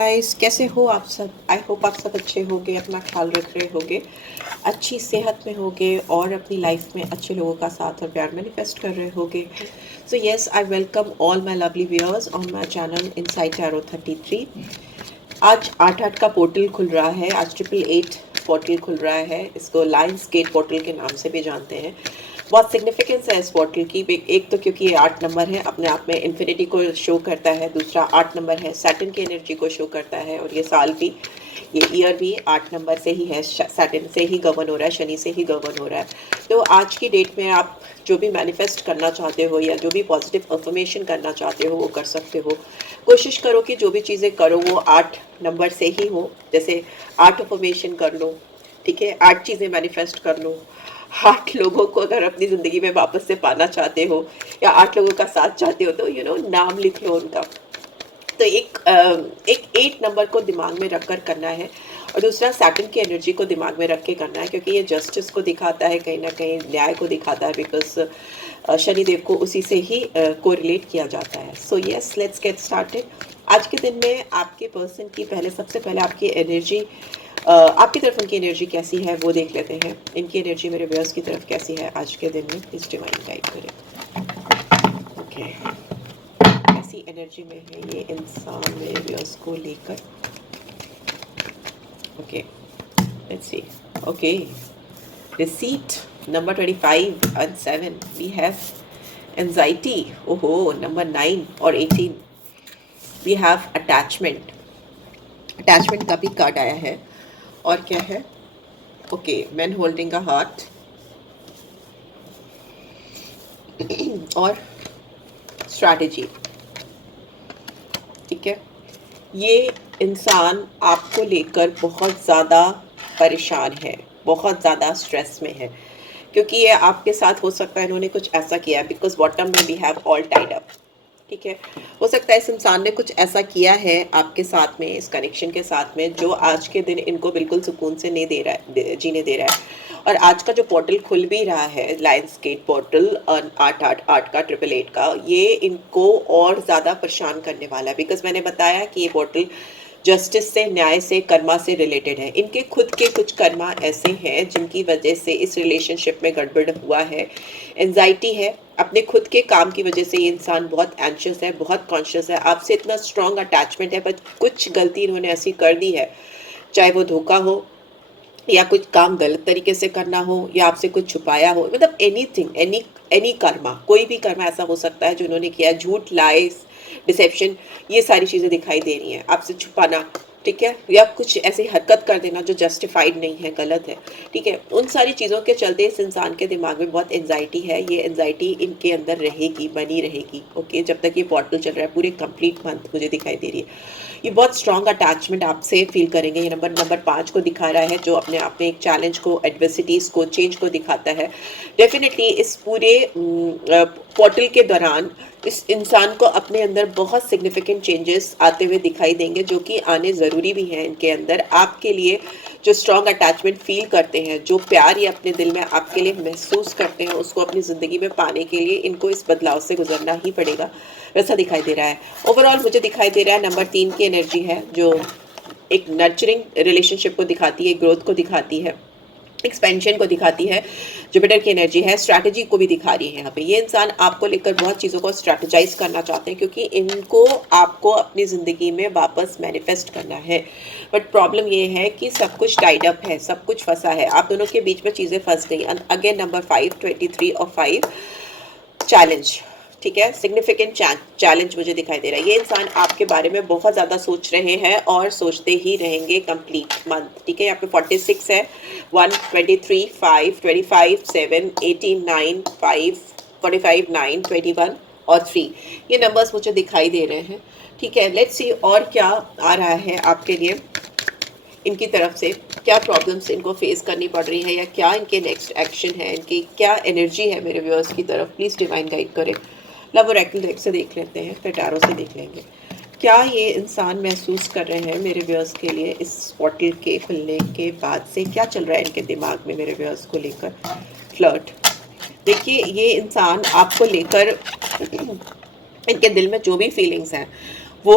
Guys, कैसे हो आप सब? आई होप आप सब अच्छे होगे, अपना ख्याल रख रहे होगे, अच्छी सेहत में होगे और अपनी लाइफ में अच्छे लोगों का साथ और प्यार मैनिफेस्ट कर रहे होगे। So yes, I welcome all my lovely viewers on my channel inside tarot 33। आज 8-8 का पोर्टल खुल रहा है। आज 888 पोर्टल खुल रहा है। इसको लायंस गेट पोर्टल के नाम से भी जानते हैं। बहुत सिग्निफिकेंस है इस पोर्टल की। एक तो क्योंकि ये 8 नंबर है, अपने आप में इन्फिनिटी को शो करता है। दूसरा 8 नंबर है, सैटर्न की एनर्जी को शो करता है। और ये साल भी, ये ईयर भी 8 नंबर से ही है, सैटर्न से ही गवर्न हो रहा है, शनि से ही गवर्न हो रहा है। तो आज की डेट में आप जो भी मैनिफेस्ट करना चाहते हो या जो भी पॉजिटिव अफर्मेशन करना चाहते हो वो कर सकते हो। कोशिश करो कि जो भी चीज़ें करो वो 8 नंबर से ही हो। जैसे 8 अफर्मेशन कर लो, ठीक है, 8 चीज़ें मैनिफेस्ट कर लो। 8 लोगों को अगर अपनी ज़िंदगी में वापस से पाना चाहते हो या 8 लोगों का साथ चाहते हो तो नाम लिख लो उनका। तो एक 8 नंबर को दिमाग में रखकर करना है। और दूसरा सैटर्न की एनर्जी को दिमाग में रख के करना है, क्योंकि ये जस्टिस को दिखाता है, कहीं ना कहीं न्याय को दिखाता है, बिकॉज शनिदेव को उसी से ही कोरिलेट किया जाता है। So yes, let's get started. आज के दिन में आपके पर्सन की सबसे पहले आपकी एनर्जी, आपकी तरफ उनकी एनर्जी कैसी है वो देख लेते हैं। इनकी एनर्जी मेरे व्यूअर्स की तरफ कैसी है आज के दिन में, प्लीज डिवाइन गाइड करें। ओके, ऐसी एनर्जी में है ये इंसान मेरे व्यूअर्स को लेकर। Okay, let's see. Okay, receipt number 25 and 7, we have anxiety, ओहो, नंबर 9 और 18, वी हैव अटैचमेंट। अटैचमेंट का भी कार्ड आया है। और क्या है? Okay, man holding a heart और स्ट्रैटेजी। ठीक है, ये इंसान आपको लेकर बहुत ज़्यादा परेशान है, बहुत ज़्यादा स्ट्रेस में है, क्योंकि ये आपके साथ हो सकता है इन्होंने कुछ ऐसा किया, बिकॉज बॉटम में we have all tied up. ठीक है, हो सकता है इस इंसान ने कुछ ऐसा किया है आपके साथ में, इस कनेक्शन के साथ में, जो आज के दिन इनको बिल्कुल सुकून से नहीं दे रहा है, जीने दे रहा है। और आज का जो पोर्टल खुल भी रहा है, लायंस गेट पोर्टल 888 का, 888 का, ये इनको और ज़्यादा परेशान करने वाला है। बिकॉज मैंने बताया कि ये पोर्टल जस्टिस से, न्याय से, कर्मा से रिलेटेड है। इनके खुद के कुछ कर्मा ऐसे हैं जिनकी वजह से इस रिलेशनशिप में गड़बड़ हुआ है। एंजाइटी है, अपने खुद के काम की वजह से ये इंसान बहुत एंशियस है, बहुत कॉन्शियस है। आपसे इतना स्ट्रॉन्ग अटैचमेंट है, पर कुछ गलती इन्होंने ऐसी कर दी है, चाहे वो धोखा हो या कुछ काम गलत तरीके से करना हो या आपसे कुछ छुपाया हो, मतलब एनीथिंग, एनी कर्मा, कोई भी कर्मा ऐसा हो सकता है जो उन्होंने किया। झूठ, लाइज, डिसेप्शन, ये सारी चीज़ें दिखाई दे रही हैं। आपसे छुपाना, ठीक है, या कुछ ऐसी हरकत कर देना जो जस्टिफाइड नहीं है, गलत है। ठीक है, उन सारी चीज़ों के चलते इस इंसान के दिमाग में बहुत एंजाइटी है। ये एंजाइटी इनके अंदर रहेगी, बनी रहेगी। ओके, जब तक ये पोर्टल चल रहा है, पूरे कंप्लीट मंथ मुझे दिखाई दे रही है। ये बहुत स्ट्रॉन्ग अटैचमेंट आपसे फील करेंगे। ये नंबर 5 को दिखा रहा है, जो अपने आप में एक चैलेंज को, एडवर्सिटीज़ को, चेंज को दिखाता है। डेफिनेटली इस पूरे पोर्टल के दौरान इस इंसान को अपने अंदर बहुत सिग्निफिकेंट चेंजेस आते हुए दिखाई देंगे, जो कि आने ज़रूरी भी हैं इनके अंदर। आपके लिए जो स्ट्रॉन्ग अटैचमेंट फील करते हैं, जो प्यार ये अपने दिल में आपके लिए महसूस करते हैं, उसको अपनी ज़िंदगी में पाने के लिए इनको इस बदलाव से गुजरना ही पड़ेगा, वैसा दिखाई दे रहा है। ओवरऑल मुझे दिखाई दे रहा है नंबर 3 की एनर्जी है, जो एक नर्चरिंग रिलेशनशिप को दिखाती है, ग्रोथ को दिखाती है, एक्सपेंशन को दिखाती है। जुपिटर की एनर्जी है, स्ट्रैटेजी को भी दिखा रही है। यहाँ पे ये इंसान आपको लेकर बहुत चीज़ों को स्ट्रैटेजाइज करना चाहते हैं, क्योंकि इनको आपको अपनी ज़िंदगी में वापस मैनिफेस्ट करना है। बट प्रॉब्लम ये है कि सब कुछ टाइड अप है, सब कुछ फंसा है, आप दोनों के बीच में चीज़ें फंस गई। अगेन नंबर 5, 23 और 5, चैलेंज। ठीक है, सिग्निफिकेंट चैलेंज मुझे दिखाई दे रहा है। ये इंसान आपके बारे में बहुत ज़्यादा सोच रहे हैं और सोचते ही रहेंगे कंप्लीट मंथ। ठीक है, यहाँ पे 46 है, 1, 23, 5, 25, 7, 18, 9, 5, 45, 9, 21 और 3, ये नंबर्स मुझे दिखाई दे रहे हैं। ठीक है, लेट्स सी और क्या आ रहा है आपके लिए। इनकी तरफ से क्या प्रॉब्लम्स इनको फेस करनी पड़ रही है, या क्या इनके नेक्स्ट एक्शन है, इनकी क्या एनर्जी है मेरे व्यूअर्स की तरफ, प्लीज़ डिवाइन गाइड करें। लव ओरेकल डेक से देख लेते हैं, फिर टैरो से देख लेंगे। क्या ये इंसान महसूस कर रहे हैं मेरे व्यूअर्स के लिए इस पोर्टल के खुलने के बाद से? क्या चल रहा है इनके दिमाग में मेरे व्यूअर्स को लेकर? फ्लर्ट, देखिए ये इंसान आपको लेकर इनके दिल में जो भी फीलिंग्स हैं वो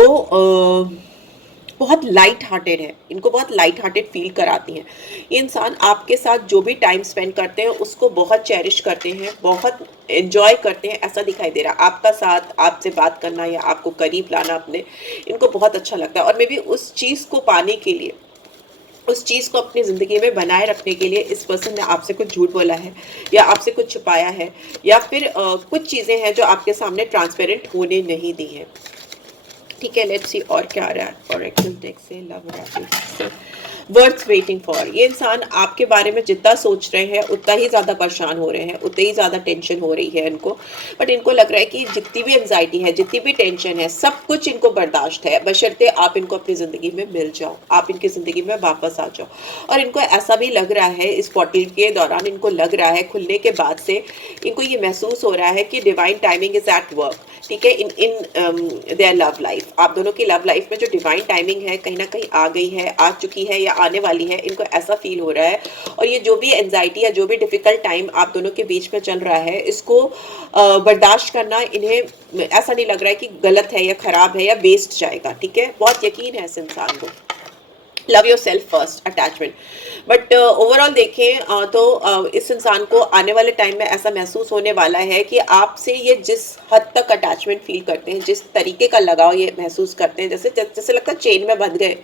बहुत लाइट हार्टेड है, इनको बहुत लाइट हार्टेड फील कराती हैं। ये इंसान आपके साथ जो भी टाइम स्पेंड करते हैं उसको बहुत चेरिश करते हैं, बहुत एंजॉय करते हैं, ऐसा दिखाई दे रहा है। आपका साथ, आपसे बात करना या आपको करीब लाना अपने, इनको बहुत अच्छा लगता है। और मे बी उस चीज़ को पाने के लिए, उस चीज़ को अपनी ज़िंदगी में बनाए रखने के लिए इस पर्सन ने आपसे कुछ झूठ बोला है या आपसे कुछ छुपाया है, या फिर कुछ चीज़ें हैं जो आपके सामने ट्रांसपेरेंट होने नहीं दी हैं। ठीक है, लेट्स सी और क्या आ रहा है। ऑरेकल डेक से लव वर्थ वेटिंग फॉर। ये इंसान आपके बारे में जितना सोच रहे हैं उतना ही ज़्यादा परेशान हो रहे हैं, उतनी ही ज़्यादा टेंशन हो रही है इनको। बट इनको लग रहा है कि जितनी भी एंजाइटी है, जितनी भी टेंशन है, सब कुछ इनको बर्दाश्त है, बशर्ते आप इनको अपनी ज़िंदगी में मिल जाओ, आप इनकी ज़िंदगी में वापस आ जाओ। और इनको ऐसा भी लग रहा है, इस पोर्टल के दौरान इनको लग रहा है, खुलने के बाद से इनको ये महसूस हो रहा है कि divine timing is at work. ठीक है, इन इन देयर लव लाइफ, आप दोनों की लव लाइफ में जो डिवाइन टाइमिंग है कहीं ना कहीं आ गई है, आ चुकी है या आने वाली है, इनको ऐसा फील हो रहा है। और ये जो भी एंजाइटी या जो भी डिफिकल्ट टाइम आप दोनों के बीच में चल रहा है, इसको बर्दाश्त करना इन्हें ऐसा नहीं लग रहा है कि गलत है या खराब है या वेस्ट जाएगा। ठीक है, बहुत यकीन है इस इंसान को। Love your self first attachment. But overall देखें तो इस इंसान को आने वाले टाइम में ऐसा महसूस होने वाला है कि आपसे ये जिस हद तक अटैचमेंट फील करते हैं, जिस तरीके का लगाव ये महसूस करते हैं, जैसे जैसे लगता है चेन में बंध गए,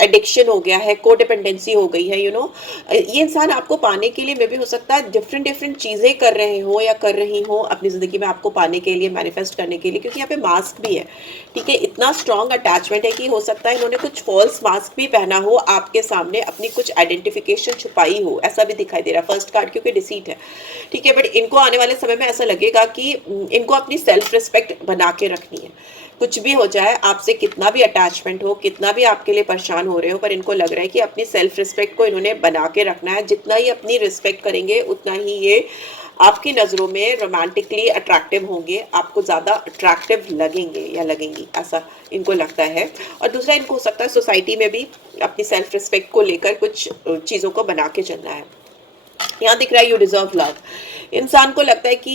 एडिक्शन हो गया है, कोडिपेंडेंसी हो गई है, ये इंसान आपको पाने के लिए मे भी हो सकता है डिफरेंट डिफरेंट चीज़ें कर रहे हो या कर रही हो अपनी ज़िंदगी में आपको पाने के लिए, मैनिफेस्ट करने के लिए, क्योंकि यहाँ पे मास्क भी है। ठीक है, इतना स्ट्रॉन्ग अटैचमेंट है कि हो सकता है इन्होंने कुछ फॉल्स मास्क भी पहना हो आपके सामने, अपनी कुछ आइडेंटिफिकेशन छुपाई हो, ऐसा भी दिखाई दे रहा है। फर्स्ट कार्ड क्योंकि डिसीट है। ठीक है, बट इनको आने वाले समय में ऐसा लगेगा कि इनको अपनी सेल्फ रिस्पेक्ट बना के रखनी है। कुछ भी हो जाए, आपसे कितना भी अटैचमेंट हो, कितना भी आपके लिए परेशान हो रहे हो, पर इनको लग रहा है कि अपनी सेल्फ रिस्पेक्ट को इन्होंने बना के रखना है। जितना ही अपनी रिस्पेक्ट करेंगे उतना ही ये आपकी नज़रों में रोमांटिकली अट्रैक्टिव होंगे, आपको ज़्यादा अट्रैक्टिव लगेंगे या लगेंगी, ऐसा इनको लगता है। और दूसरा, इनको हो सकता है सोसाइटी में भी अपनी सेल्फ रिस्पेक्ट को लेकर कुछ चीज़ों को बना के चलना है। यहाँ दिख रहा है यू डिजर्व लव। इंसान को लगता है कि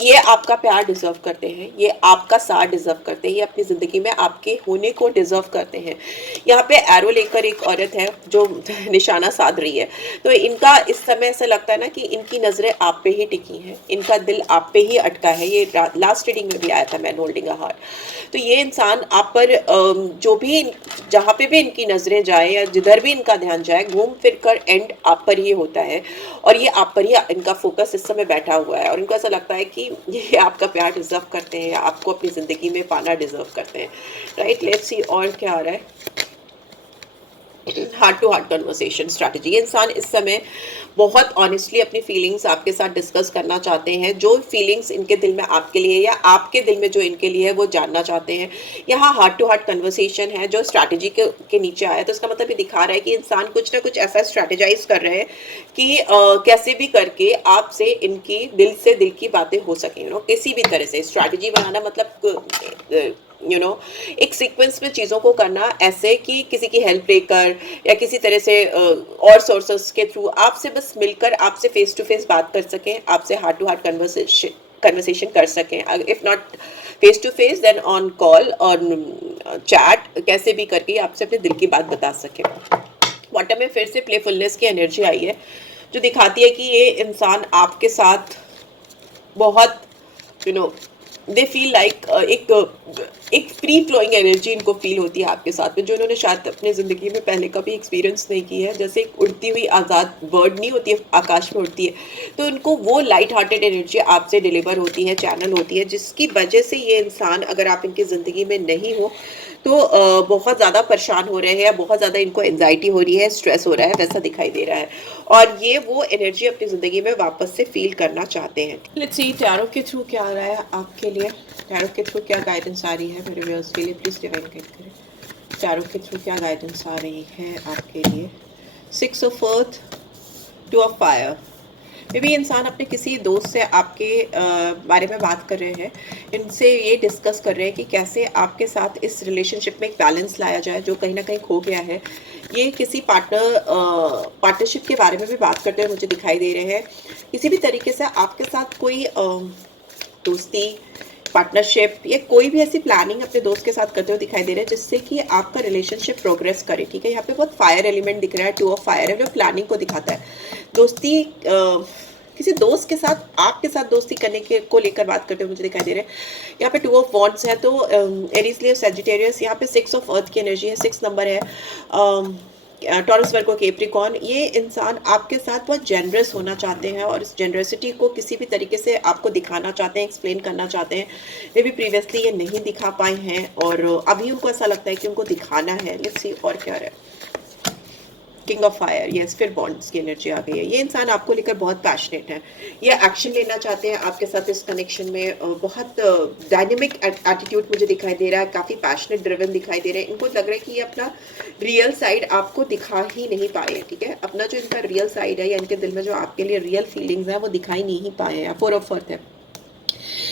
ये आपका प्यार डिजर्व करते हैं, ये आपका साथ डिजर्व करते हैं, ये अपनी ज़िंदगी में आपके होने को डिजर्व करते हैं। यहाँ पे एरो लेकर एक औरत है जो निशाना साध रही है, तो इनका इस समय ऐसा लगता है ना कि इनकी नज़रें आप पे ही टिकी हैं, इनका दिल आप पे ही अटका है। ये लास्ट रीडिंग में भी आया था, मैन होल्डिंग अ हार्ट। तो ये इंसान आप पर जो भी जहाँ पे भी इनकी नज़रें जाए या जिधर भी इनका ध्यान जाए, घूम फिर कर एंड आप पर ही होता है। और ये आप पर ही इनका फोकस इस समय बैठा हुआ है, और इनको ऐसा लगता है कि ये आपका प्यार डिजर्व करते हैं या आपको अपनी ज़िंदगी में पाना डिजर्व करते हैं। राइट, लेट्स सी और क्या आ रहा है। Heart to heart conversation strategy. ये इंसान इस समय बहुत ऑनेस्टली अपनी फीलिंग्स आपके साथ डिस्कस करना चाहते हैं, जो फीलिंग्स इनके दिल में आपके लिए या आपके दिल में जो इनके लिए है वो जानना चाहते हैं। यहाँ हार्ट टू हार्ट कन्वर्सेशन है जो स्ट्रैटेजी के नीचे आया, तो इसका मतलब ये दिखा रहा है कि इंसान कुछ ना कुछ ऐसा स्ट्रैटेजाइज कर रहे हैं कि कैसे भी करके आपसे इनकी दिल से दिल की बातें हो सकें। किसी भी तरह से स्ट्रैटेजी बनाना मतलब एक सीक्वेंस में चीज़ों को करना, ऐसे कि किसी की हेल्प लेकर या किसी तरह से और सोर्सेस के थ्रू आपसे बस मिलकर आपसे फेस टू फेस बात कर सकें, आपसे हार्ट टू हार्ट कन्वर्सेशन कर सकें। If not face to face then on call और चैट, कैसे भी करके आपसे अपने दिल की बात बता सकें। बॉटम में फिर से प्लेफुलनेस की एनर्जी आई है जो दिखाती है कि ये इंसान आपके साथ बहुत दे फील लाइक एक फ्री फ्लोइंग एनर्जी इनको फील होती है आपके साथ में, जो इन्होंने शायद अपनी ज़िंदगी में पहले कभी एक्सपीरियंस नहीं की है। जैसे एक उड़ती हुई आज़ाद बर्ड नहीं होती है, आकाश में उड़ती है, तो इनको वो लाइट हार्टेड एनर्जी आपसे डिलीवर होती है, चैनल होती है, जिसकी वजह से ये इंसान, अगर आप इनकी ज़िंदगी में नहीं हो तो बहुत ज़्यादा परेशान हो रहे हैं या बहुत ज़्यादा इनको एंजाइटी हो रही है, स्ट्रेस हो रहा है, वैसा दिखाई दे रहा है। और ये वो एनर्जी अपनी ज़िंदगी में वापस से फील करना चाहते हैं। लेट्स सी टैरो के थ्रू क्या आ रहा है आपके लिए, टैरो के थ्रू क्या गाइडेंस आ रही है मेरे व्यूअर्स के लिए, प्लीज़ डिवाइन गाइड करें। टैरो के थ्रू क्या गाइडेंस आ रही है आपके लिए। 6 of earth, 2 of fire. May be इंसान अपने किसी दोस्त से आपके बारे में बात कर रहे हैं, इनसे ये डिस्कस कर रहे हैं कि कैसे आपके साथ इस रिलेशनशिप में एक बैलेंस लाया जाए जो कहीं ना कहीं खो गया है। ये किसी पार्टनरशिप के बारे में भी बात करते हुए मुझे दिखाई दे रहे हैं। किसी भी तरीके से आपके साथ कोई दोस्ती पार्टनरशिप या कोई भी ऐसी प्लानिंग अपने दोस्त के साथ करते हुए दिखाई दे रहे हैं जिससे कि आपका रिलेशनशिप प्रोग्रेस करे, ठीक है। यहाँ पे बहुत फायर एलिमेंट दिख रहा है, 2 ऑफ फायर है, जो प्लानिंग को दिखाता है। दोस्ती किसी दोस्त के साथ, आपके साथ दोस्ती करने के को लेकर बात करते हुए मुझे दिखाई दे रहे हैं। यहाँ पे 2 ऑफ वॉन्ड्स है, तो एरीज, लियो, सजिटेरियस। यहाँ पे 6 ऑफ अर्थ की एनर्जी है, 6 नंबर है। टॉरस, वर्गो, कैप्रिकॉर्न। ये इंसान आपके साथ बहुत जेनरस होना चाहते हैं और इस जेनरसिटी को किसी भी तरीके से आपको दिखाना चाहते हैं, एक्सप्लेन करना चाहते हैं। वे भी प्रीवियसली ये नहीं दिखा पाए हैं और अभी उनको ऐसा लगता है कि उनको दिखाना है। लेट्स सी और क्या है। किंग ऑफ फायर, यस, फिर बॉन्ड्स की एनर्जी आ गई है। ये इंसान आपको लेकर बहुत पैशनेट है, ये एक्शन लेना चाहते हैं आपके साथ इस कनेक्शन में। बहुत डायनेमिक एटीट्यूड मुझे दिखाई दे रहा है, काफ़ी पैशनेट ड्रिवन दिखाई दे रहे हैं। इनको लग रहा है कि ये अपना रियल साइड आपको दिखा ही नहीं पाए, ठीक है। अपना जो इनका रियल साइड है या इनके दिल में जो आपके लिए रियल फीलिंग्स हैं वो दिखाई नहीं पाए हैं। 4 ऑफ अर्थ है,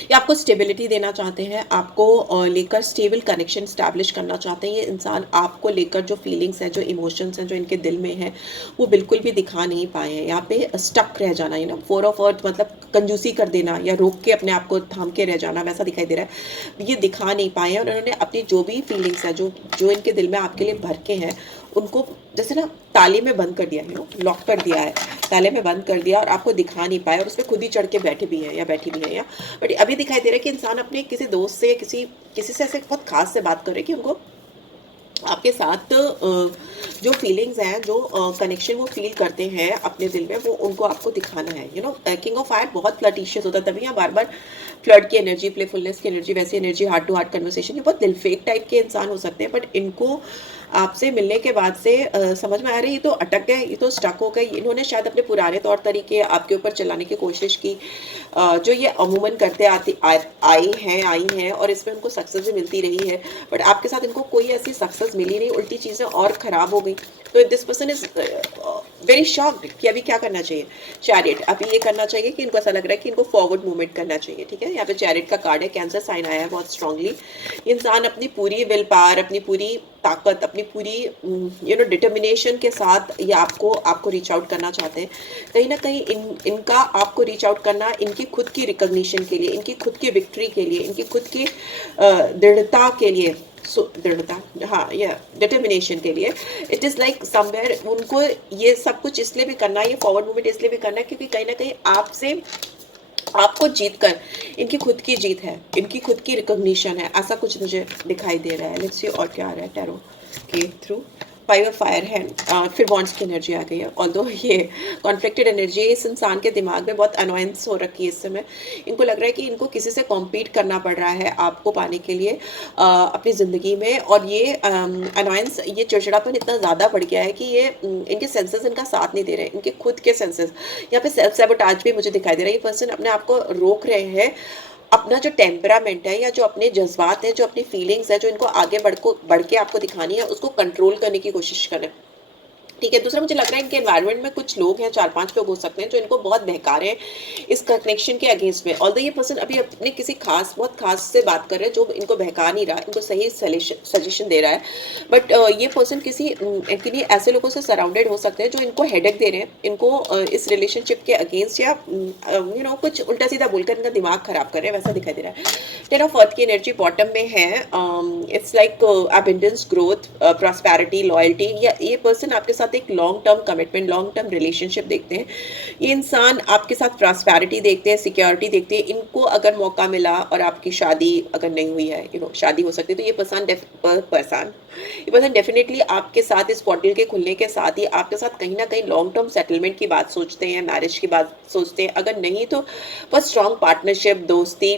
ये आपको स्टेबिलिटी देना चाहते हैं, आपको लेकर स्टेबल कनेक्शन स्टैब्लिश करना चाहते हैं। ये इंसान आपको लेकर जो फीलिंग्स हैं, जो इमोशंस हैं, जो इनके दिल में है, वो बिल्कुल भी दिखा नहीं पाए हैं। यहाँ पे स्टक रह जाना, यू नो, 4 ऑफ अर्थ मतलब कंजूसी कर देना या रोक के अपने आप को थाम के रह जाना, वैसा दिखाई दे रहा है। ये दिखा नहीं पाए हैं और उन्होंने अपनी जो भी फीलिंग्स हैं, जो इनके दिल में आपके लिए भर के हैं, उनको जैसे ना ताले में बंद कर दिया है, नो, लॉक कर दिया है, ताले में बंद कर दिया और आपको दिखा नहीं पाए और उसमें खुद ही चढ़ के बैठे भी हैं या बैठी भी हैं। या बट अभी दिखाई दे रहा है कि इंसान अपने किसी दोस्त से, किसी से ऐसे बहुत खास से बात कर रहे हैं कि उनको आपके साथ जो फीलिंग्स हैं, जो कनेक्शन वो फील करते हैं अपने दिल में, वो उनको आपको दिखाना है। You know, king of fire बहुत फ्लर्टिशियस होता है, तभी यहाँ बार बार फ्लर्ट की एनर्जी, प्लेफुलनेस की एनर्जी, वैसी energy, heart to heart conversation. ये बहुत दिलफेक टाइप के इंसान हो सकते हैं, बट इनको आपसे मिलने के बाद से समझ में आ रही है ये तो अटक गए, ये तो स्टक हो गए। इन्होंने शायद अपने पुराने तौर तरीके आपके ऊपर चलाने की कोशिश की, जो ये अमूमन करते आई हैं और इसमें उनको सक्सेस भी मिलती रही है, बट आपके साथ इनको कोई ऐसी सक्सेस मिली नहीं, उल्टी चीज़ें और ख़राब हो गई। तो this person is very shocked कि अभी क्या करना चाहिए। चैरिट, अभी ये करना चाहिए कि इनको ऐसा लग रहा है कि इनको फॉरवर्ड मूवमेंट करना चाहिए, ठीक है। यहाँ पे चैरिट का कार्ड है, कैंसर साइन आया है बहुत स्ट्रांगली। इंसान अपनी पूरी विल पावर, अपनी पूरी ताकत, अपनी पूरी यू नो डिटर्मिनेशन के साथ ये आपको रीच आउट करना चाहते हैं। कहीं ना कहीं इनका आपको रीच आउट करना इनकी खुद की रिकॉग्निशन के लिए, इनकी खुद की विक्ट्री के लिए, इनकी खुद की दृढ़ता के लिए, दृढ़ता, हाँ, या डिटर्मिनेशन के लिए। इट इज़ लाइक समवेयर उनको ये सब कुछ इसलिए भी करना है, ये फॉरवर्ड मूवमेंट इसलिए भी करना है क्योंकि कहीं ना कहीं आपको जीत कर इनकी खुद की जीत है, इनकी खुद की रिकॉग्निशन है, ऐसा कुछ मुझे दिखाई दे रहा है। लेट्स सी और क्या आ रहा है टैरो के थ्रू। 5 ऑफ फायर है, फिर बॉन्ड्स की एनर्जी आ गई है। ऑल्दो ये कॉन्फ्लिक्टेड एनर्जी है, इस इंसान के दिमाग में बहुत अनोयंस हो रखी है इस समय। इनको लग रहा है कि इनको किसी से कॉम्पीट करना पड़ रहा है आपको पाने के लिए अपनी ज़िंदगी में, और ये अनोयंस, ये चिड़चिड़ापन इतना ज़्यादा बढ़ गया है कि ये इनके सेंसेस इनका साथ नहीं दे रहे हैं, इनके खुद के सेंसेस। यहाँ पे सेल्फ सैबोटाज भी मुझे दिखाई दे रहा है। ये पर्सन अपने आप को रोक रहे हैं, अपना जो टेम्परामेंट है या जो अपने जज्बात हैं, जो अपनी फीलिंग्स है, जो इनको आगे बढ़ के आपको दिखानी है, उसको कंट्रोल करने की कोशिश करें, ठीक है। दूसरा मुझे लग रहा है इनके एनवायरनमेंट में कुछ लोग हैं, 4-5 लोग हो सकते हैं जो इनको बहुत बहका रहे हैं इस कनेक्शन के अगेंस्ट में। ऑल्दो ये पर्सन अभी अपने किसी बहुत खास से बात कर रहे हैं जो इनको बहका नहीं रहा, इनको सही सजेशन दे रहा है, बट ये पर्सन किन्हीं ऐसे लोगों से सराउंडेड हो सकते हैं जो इनको हेडेक दे रहे हैं, इनको इस रिलेशनशिप के अगेंस्ट या यू नो कुछ उल्टा सीधा बोलकर इनका दिमाग खराब कर रहे हैं, वैसा दिखाई दे रहा है। 10 ऑफ अर्थ की एनर्जी बॉटम में है। It's like abundance, growth, prosperity, loyalty. ये पर्सन आपके साथ एक long term commitment, long term relationship देखते हैं। ये इंसान आपके साथ प्रॉस्पेरिटी देखते हैं, सिक्योरिटी देखते हैं। इनको अगर मौका मिला और आपकी शादी अगर नहीं हुई है, यू नो शादी हो सकती है, तो ये पर्सन डेफिनेटली आपके साथ इस पोर्टल के खुलने के साथ ही आपके साथ कहीं ना कहीं लॉन्ग टर्म सेटलमेंट की बात सोचते हैं, मैरिज की बात सोचते हैं। अगर नहीं तो बस स्ट्रॉन्ग पार्टनरशिप, दोस्ती,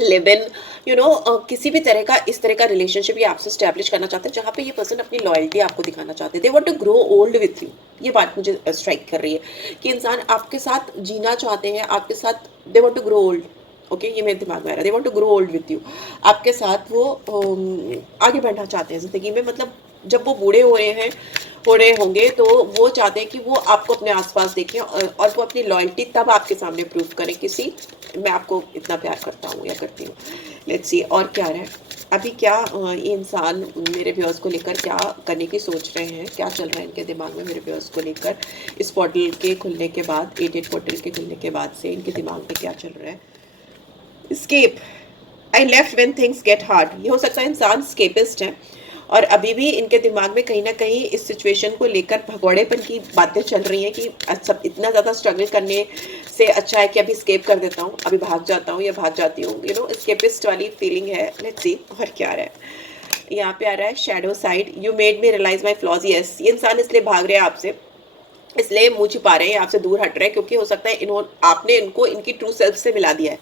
लिव इन, यू नो किसी भी तरह का इस तरह का रिलेशनशिप ये आपसे स्टैब्लिश करना चाहते हैं जहाँ पे ये पर्सन अपनी लॉयल्टी आपको दिखाना चाहते हैं। They want to grow old with you. ये बात मुझे स्ट्राइक कर रही है कि इंसान आपके साथ जीना चाहते हैं, आपके साथ they want to grow old. Okay, ये मेरे दिमाग में आ रहा है, they want to grow old with you. आपके साथ वो आगे बढ़ना चाहते हैं ज़िंदगी में, मतलब जब वो बूढ़े हो रहे होंगे तो वो चाहते हैं कि वो आपको अपने आसपास देखें और वो अपनी लॉयल्टी तब आपके सामने प्रूव करें, मैं आपको इतना प्यार करता हूँ या करती हूँ। लेट्स सी और क्या है अभी, क्या ये इंसान मेरे व्यूअर्स को लेकर क्या करने की सोच रहे हैं, क्या चल रहा है इनके दिमाग में मेरे व्यूअर्स को लेकर इस पोर्टल के खुलने के बाद, 88 पोर्टल के खुलने के बाद से इनके दिमाग में क्या चल रहा है। Escape, I left when things get hard. ये हो सकता है इंसान स्केपिस्ट है और अभी भी इनके दिमाग में कहीं ना कहीं इस सिचुएशन को लेकर भगौड़ेपन की बातें चल रही हैं कि सब इतना ज़्यादा स्ट्रगल करने से अच्छा है कि अभी स्केप कर देता हूँ, अभी भाग जाता हूँ या भाग जाती हूँ, यू नो स्केपिस्ट वाली फीलिंग है। लेट्स सी और क्या आ रहा है। यहाँ पे आ रहा है shadow side, you made me realize my flaws. Yes, ये इंसान इसलिए भाग रहे हैं आपसे, इसलिए मुंह छिपा रहे हैं, आपसे दूर हट रहे हैं, क्योंकि हो सकता है आपने इनको इनकी ट्रू सेल्फ से मिला दिया है,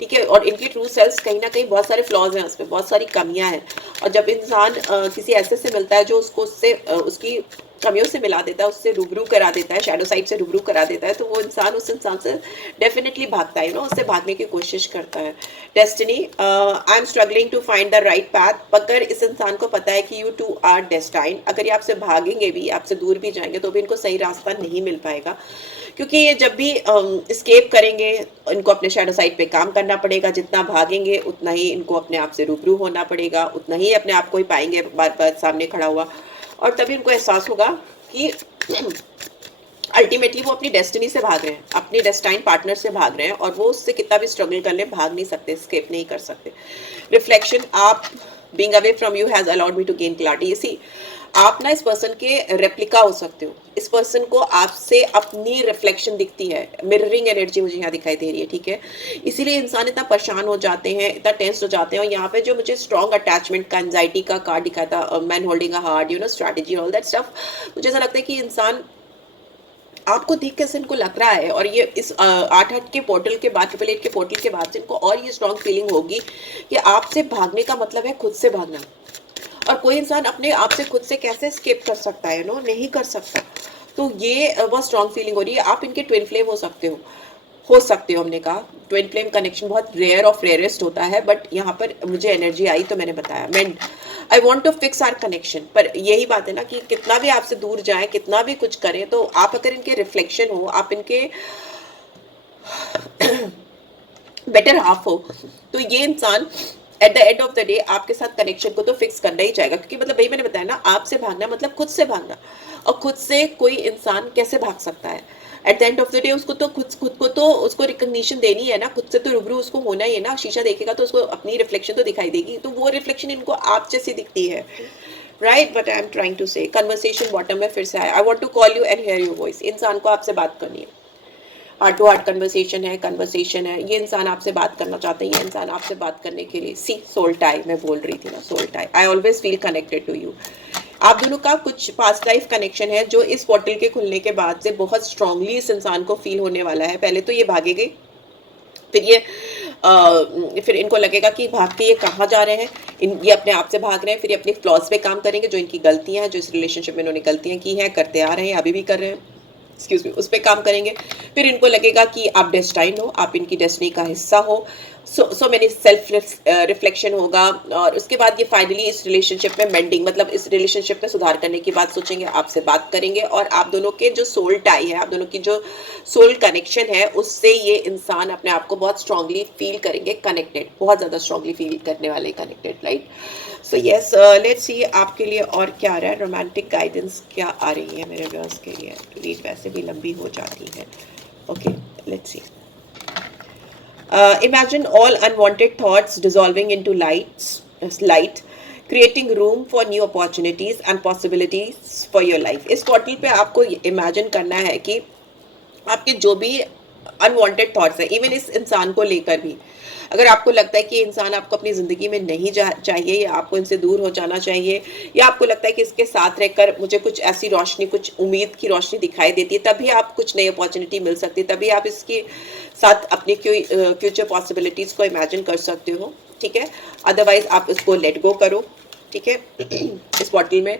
ठीक है। और इनकी ट्रू सेल्फ कहीं ना कहीं बहुत सारे फ्लॉज हैं, उसमें बहुत सारी कमियां हैं। और जब इंसान किसी ऐसे से मिलता है जो उसको उससे उसकी कमियों से मिला देता है, उससे रूबरू करा देता है, शैडो साइड से रूबरू करा देता है, तो वो इंसान उस इंसान से डेफिनेटली भागता है, उससे भागने की कोशिश करता है। Destiny, I am struggling to find the right path. अगर इस इंसान को पता है कि यू टू आर डेस्टाइन, अगर ये आपसे भागेंगे भी, आपसे दूर भी जाएंगे, तो भी इनको सही रास्ता नहीं मिल पाएगा, क्योंकि ये जब भी स्केप करेंगे इनको अपने शैडो साइड पे काम करना पड़ेगा। जितना भागेंगे उतना ही इनको अपने आप से रूबरू होना पड़ेगा, उतना ही अपने आप को ही पाएंगे बार बार सामने खड़ा हुआ, और तभी उनको एहसास होगा कि अल्टीमेटली वो अपनी डेस्टिनी से भाग रहे हैं, अपने डेस्टाइन पार्टनर से भाग रहे हैं, और वो उससे कितना भी स्ट्रगल कर ले भाग नहीं सकते, स्केप नहीं कर सकते। रिफ्लेक्शन, आप being away from you has allowed me to gain clarity. You see, आप ना इस पर्सन के रेप्लिका हो सकते हो, इस पर्सन को आपसे अपनी रिफ्लेक्शन दिखती है, मिररिंग एनर्जी मुझे यहाँ दिखाई दे रही है, ठीक है। इसीलिए इंसान इतना परेशान हो जाते हैं, इतना टेंस हो जाते हैं। और यहाँ पे जो मुझे स्ट्रॉन्ग अटैचमेंट का एंजाइटी का कार्ड दिखा था, man holding a heart, you know strategy, all that stuff, मुझे ऐसा लगता है कि इंसान आपको देख कैसे इनको लग रहा है, और ये इस 8-8 के पोर्टल के बाद, 888 के पोर्टल के बाद से इनको और ये स्ट्रॉन्ग फीलिंग होगी कि आपसे भागने का मतलब है खुद से भागना। और कोई इंसान अपने आप से खुद से कैसे स्केप कर सकता है, नो नहीं कर सकता। तो ये बहुत स्ट्रॉन्ग फीलिंग हो रही है। आप इनके ट्विन फ्लेम हो सकते हो। हमने कहा ट्विन फ्लेम कनेक्शन बहुत रेयर ऑफ रेयरेस्ट होता है, बट यहाँ पर मुझे एनर्जी आई तो मैंने बताया। मैं I want to fix our connection, पर यही बात है ना कि कितना भी आपसे दूर जाए, कितना भी कुछ करें, तो आप अगर इनके रिफ्लेक्शन हो, आप इनके बेटर हाफ हो, तो ये इंसान at the end of the day आपके साथ कनेक्शन को तो फिक्स करना ही चाहेगा। क्योंकि मतलब वही मैंने बताया ना, आपसे भागना मतलब खुद से भागना, और खुद से कोई इंसान कैसे भाग सकता है? At the end of the day उसको तो खुद को तो उसको रिकग्निशन देनी है ना, खुद से तो रूबरू उसको होना ही है ना। शीशा देखेगा तो उसको अपनी रिफ्लेक्शन तो दिखाई देगी, तो वो रिफ्लेक्शन इनको आप जैसी दिखती है, right. But I am trying to say conversation bottom में फिर से आया, I want to call you and hear your voice. इंसान को आपसे बात करनी है, हार्ट टू हार्ट कन्वर्सेशन है, ये इंसान आपसे बात करना चाहते हैं, ये इंसान आपसे बात करने के लिए, सी सोल टाई मैं बोल रही थी ना, soul tie, I always feel connected to you. आप दोनों का कुछ पास्ट लाइफ कनेक्शन है जो इस पोर्टल के खुलने के बाद से बहुत स्ट्रांगली इस इंसान को फील होने वाला है। पहले तो ये भागेंगे, फिर ये फिर इनको लगेगा कि भाग के ये कहाँ जा रहे हैं, ये अपने आप से भाग रहे हैं, फिर ये अपने फ्लॉज पे काम करेंगे, जो इनकी गलतियां हैं, जो इस रिलेशनशिप में इन्होंने गलतियां की हैं, करते आ रहे हैं, अभी भी कर रहे हैं, एक्सक्यूज मी, उस पर काम करेंगे। फिर इनको लगेगा कि आप डेस्टाइन हो, आप इनकी डेस्टिनी का हिस्सा हो, सो मैंने सेल्फ रिफ्लेक्शन होगा। और उसके बाद ये फाइनली इस रिलेशनशिप में मेंडिंग, मतलब इस रिलेशनशिप में सुधार करने की बात सोचेंगे, आपसे बात करेंगे, और आप दोनों के जो सोल टाई है, आप दोनों की जो सोल कनेक्शन है, उससे ये इंसान अपने आप को बहुत स्ट्रांगली फील करेंगे कनेक्टेड, बहुत ज़्यादा स्ट्रांगली फील करने वाले connected, right. So yes, let's see आपके लिए और क्या आ रहा है। रोमांटिक गाइडेंस क्या आ रही है मेरे व्यूअर्स के लिए? रीड वैसे भी लंबी हो जाती है। Okay, let's C. Imagine all unwanted thoughts dissolving into light, creating room for new opportunities and possibilities for your life. इस पोर्टल पे आपको इमेजिन करना है कि आपके जो भी अनवांटेड थॉट्स हैं, इवन इस इंसान को लेकर भी, अगर आपको लगता है कि इंसान आपको अपनी ज़िंदगी में नहीं चाहिए, या आपको इनसे दूर हो जाना चाहिए, या आपको लगता है कि इसके साथ रहकर मुझे कुछ ऐसी रोशनी, कुछ उम्मीद की रोशनी दिखाई देती है, तभी आप कुछ नई अपॉर्चुनिटी मिल सकती है, तभी आप इसके साथ अपनी फ्यूचर पॉसिबिलिटीज़ को इमेजिन कर सकते हो, ठीक है। अदरवाइज आप इसको लेट गो करो, ठीक है। इस पोर्टल में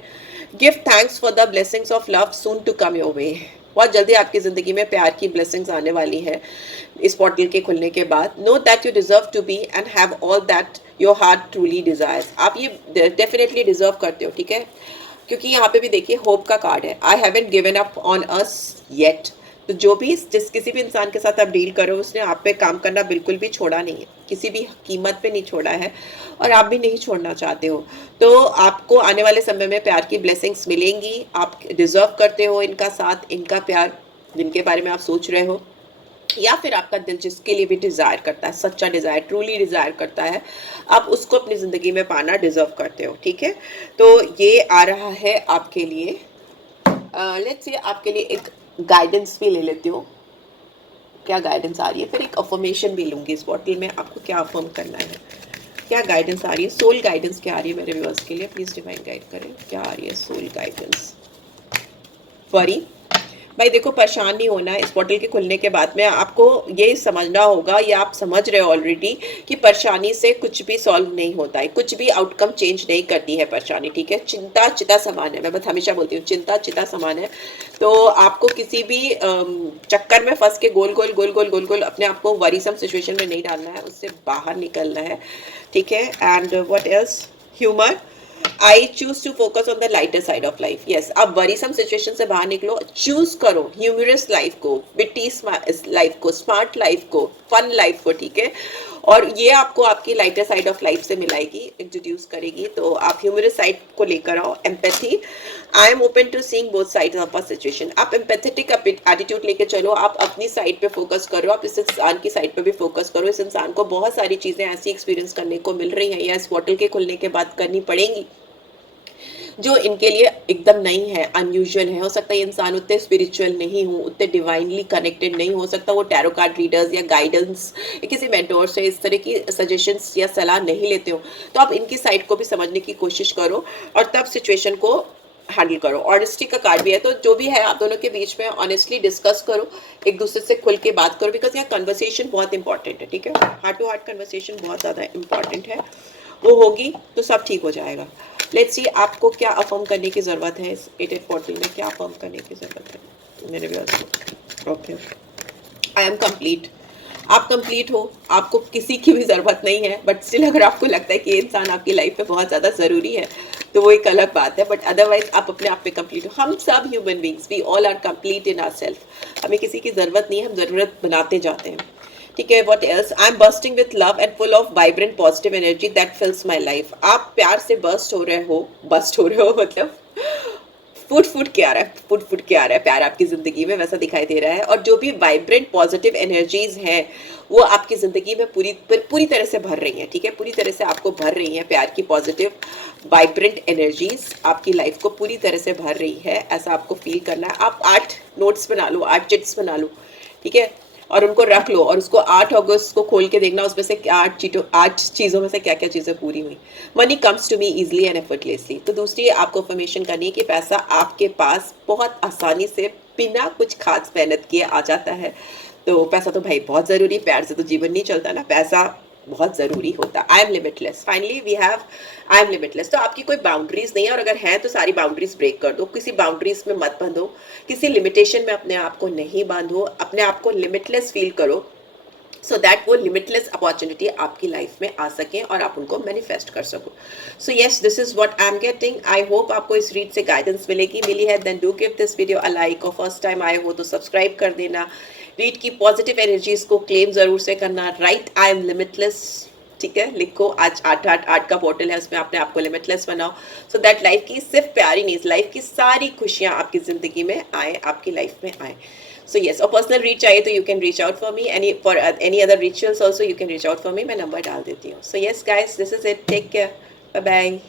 give thanks for the blessings of love soon to come your way. बहुत जल्दी आपकी ज़िंदगी में प्यार की ब्लेसिंग्स आने वाली है इस पोर्टल के खुलने के बाद। Know that you deserve to be and have all that your heart truly desires. आप ये डेफिनेटली डिजर्व करते हो, ठीक है, क्योंकि यहाँ पे भी देखिए होप का कार्ड है। I haven't given up on us yet. तो जो भी किसी भी इंसान के साथ आप डील करो, उसने आप पे काम करना बिल्कुल भी छोड़ा नहीं है, किसी भी कीमत पे नहीं छोड़ा है, और आप भी नहीं छोड़ना चाहते हो। तो आपको आने वाले समय में प्यार की ब्लेसिंग्स मिलेंगी, आप डिजर्व करते हो इनका साथ, इनका प्यार, जिनके बारे में आप सोच रहे हो। या फिर आपका दिल जिसके लिए भी डिज़ायर करता है, सच्चा डिज़ायर, ट्रूली डिज़ायर करता है, आप उसको अपनी ज़िंदगी में पाना डिज़र्व करते हो, ठीक है? तो ये आ रहा है आपके लिए। लेट्स से आपके लिए एक गाइडेंस भी ले लेती हूँ, क्या गाइडेंस आ रही है, फिर एक अफर्मेशन भी लूँगी इस बॉटल में, आपको क्या अफर्म करना है, क्या गाइडेंस आ रही है, सोल गाइडेंस क्या आ रही है मेरे व्यूअर्स के लिए, प्लीज़ डिवाइन गाइड करें, क्या आ रही है सोल गाइडेंस। वरी भाई देखो, परेशान नहीं होना है इस बॉटल के खुलने के बाद में, आपको ये समझना होगा, या आप समझ रहे हो ऑलरेडी, कि परेशानी से कुछ भी सॉल्व नहीं होता है, कुछ भी आउटकम चेंज नहीं करती है परेशानी, ठीक है? चिंता चिता समान है, मैं बस हमेशा बोलती हूँ चिंता चिता समान है। तो आपको किसी भी चक्कर में फंस के गोल गोल गोल गोल गोल गोल अपने आप को वरीसम सिचुएशन में नहीं डालना है, उससे बाहर निकलना है, ठीक है? And what else, humour, I choose to focus on the lighter side of life. Yes, आप वरीसम सिचुएशन से बाहर निकलो, चूज करो ह्यूमरस लाइफ को, विटी लाइफ को, स्मार्ट लाइफ को, फन लाइफ को, ठीक है? और ये आपको आपकी लाइटर साइड ऑफ लाइफ से मिलाएगी, इंट्रोड्यूस करेगी। तो आप ह्यूमरस साइड को लेकर आओ, empathy, I am open to seeing both sides of a situation. आप एम्पैथेटिक एटीट्यूड लेके चलो, आप अपनी साइड पे फोकस करो, आप इस इंसान की साइड पे भी फोकस करो। इस इंसान को बहुत सारी चीजें ऐसी एक्सपीरियंस करने को मिल रही हैं या इस बॉटल के खुलने के बाद करनी पड़ेंगी जो इनके लिए एकदम नई है, अनयूजुअल है। हो सकता है ये इंसान उतने स्पिरिचुअल नहीं हो, उतने डिवाइनली कनेक्टेड नहीं हो सकता, वो टैरो कार्ड रीडर्स या गाइडेंस या किसी मेंटोर से इस तरह की सजेशंस या सलाह नहीं लेते हो, तो आप इनकी साइड को भी समझने की कोशिश करो और तब सिचुएशन को हैंडल करो। ऑनेस्टी का कार्ड भी है, तो जो भी है आप दोनों के बीच में ऑनेस्टली डिस्कस करो, एक दूसरे से खुल के बात करो, बिकॉज यहाँ कन्वर्सेशन बहुत इंपॉर्टेंट है, ठीक है? हार्ट टू हार्ट कन्वर्सेशन बहुत ज़्यादा इंपॉर्टेंट है, वो होगी तो सब ठीक हो जाएगा। लेट्स सी आपको क्या अफर्म करने की ज़रूरत है इस 8/8 में, क्या अफर्म करने की ज़रूरत है मेरे viewers. Okay, I am complete. आप कंप्लीट हो, आपको किसी की भी ज़रूरत नहीं है, बट स्टिल अगर आपको लगता है कि ये इंसान आपकी लाइफ में बहुत ज़्यादा ज़रूरी है तो वो एक अलग बात है, बट अदरवाइज आप अपने आप पे कंप्लीट हो। हम सब human beings, we all are complete in our self, हमें किसी की ज़रूरत नहीं है, हम ज़रूरत बनाते जाते हैं, ठीक है? What else, I am bursting with love and full of vibrant positive energy that fills my life. आप प्यार से बस्ट हो रहे हो मतलब फुट फुट के आ रहा है, फुट फुट के आ रहा है प्यार आपकी ज़िंदगी में, वैसा दिखाई दे रहा है। और जो भी वाइब्रेंट पॉजिटिव एनर्जीज हैं वो आपकी ज़िंदगी में पूरी तरह से भर रही हैं, ठीक है? पूरी तरह से आपको भर रही हैं, प्यार की पॉजिटिव वाइब्रेंट एनर्जीज आपकी लाइफ को पूरी तरह से भर रही है, ऐसा आपको फील करना है। आप 8 नोट्स बना लो, 8 चिट्स बना लो, ठीक है? और उनको रख लो और उसको 8 अगस्त को खोल के देखना, उसमें से 8 चीज़ों में से क्या क्या चीज़ें पूरी हुई। Money comes to me easily and effortlessly. तो दूसरी आपको इन्फॉर्मेशन करनी है कि पैसा आपके पास बहुत आसानी से बिना कुछ खास मेहनत किए आ जाता है। तो पैसा तो भाई बहुत ज़रूरी, प्यार से तो जीवन नहीं चलता ना, पैसा बहुत ज़रूरी होता है। I am limitless, finally we have I am limitless. तो आपकी कोई बाउंड्रीज नहीं है, और अगर है तो सारी बाउंड्रीज ब्रेक कर दो, किसी बाउंड्रीज में मत बंधो, किसी लिमिटेशन में अपने आप को नहीं बांधो, अपने आप को लिमिटलेस फील करो, सो दैट वो लिमिटलेस अपॉर्चुनिटी आपकी लाइफ में आ सके और आप उनको मैनिफेस्ट कर सको। So yes, this is what I am getting. I hope आपको इस रीड से गाइडेंस मिली है, then do give this video a like, और फर्स्ट टाइम आए हो तो सब्सक्राइब कर देना। रीड की पॉजिटिव एनर्जीज को क्लेम जरूर से करना, राइट आई एम लिमिटलेस, ठीक है? लिखो, आज 888 का पोर्टल है, उसमें अपने आप को लिमिटलेस बनाओ, सो दैट लाइफ की सिर्फ प्यारी नहीं, लाइफ की सारी खुशियाँ आपकी ज़िंदगी में आए, आपकी लाइफ में आए। So yes, और पर्सनल रीच चाहिए तो you can reach out for me, any for any other rituals also you can reach out for me, मैं नंबर डाल देती हूँ। So yes guys, this is it, take care, bye bye.